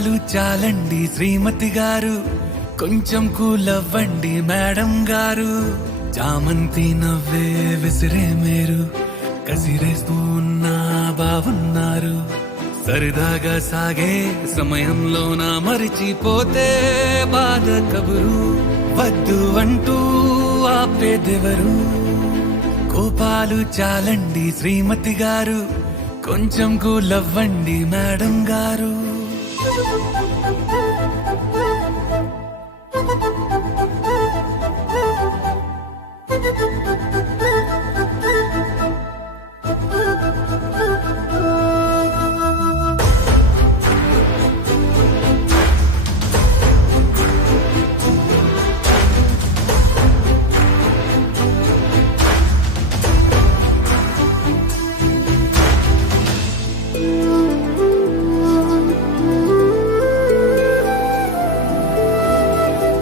కోపాలు చాలండి శ్రీమతి గారు, కొంచెం కూలవ్వండి మేడం గారు. చామంతి నవ్వే విసిరే మీరు, కసిరేస్తూ ఉన్నా బావున్నారు. సరదాగా సాగే సమయంలోన మరిచిపోతే బాధ కబురు, వద్దు అంటూ ఆపేదెవరు. కోపాలు చాలండి శ్రీమతి గారు, కొంచెం కూలవ్వండి మేడం గారు.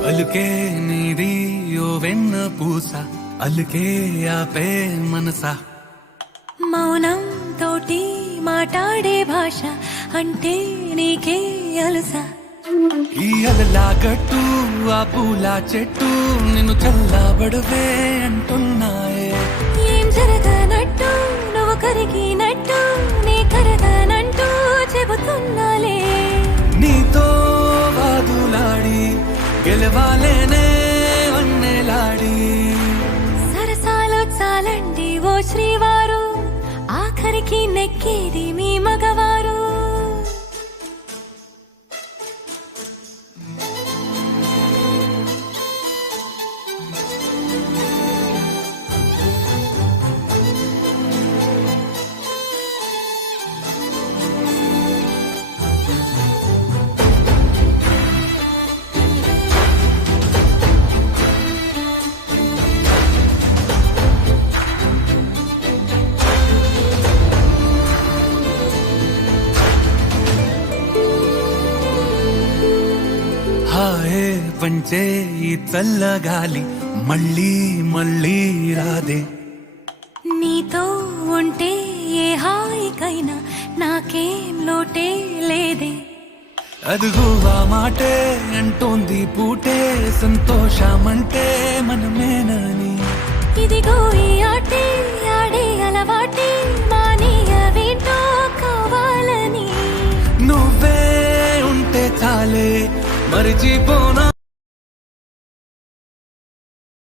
అలుకే నీది ఓ వెన్న పూస, అలుకే ఆపే మనసా. మౌనం తోటి మాట్లాడే భాష అంటే నీకే అలుసా. ఈ అలలా గట్టు ఆ పూల చెట్టు నిన్ను చల్లబడవే అంటున్నాయే. ఏం జరగనట్టు నువ్వు కరిగినట్టు నీ కరగనంటూ చెబుతున్నాలే. నీతో వాదులాడి గెలవాలేనే వన్నెలాడి. సరసాలు చాలండి ఓ శ్రీవారు, ఆఖరికి నెక్కేది మీ మగవారు. హాయే పంచే ఈ చల్లగాలి మళ్ళీ మళ్ళీ రాదే. నీతో ఉంటే ఏ హాయికైనా నాకేం లోటే లేదే. అదుగు ఆ మాటే అంటోంది పూటే, సంతోషమంటే మనమేనని. ఇదిగో ఈ ఆటే ఆడే అలవాటే మానేయవేంటో కావాలని. నువ్వే ఉంటే చాలే మరిచిపోనా.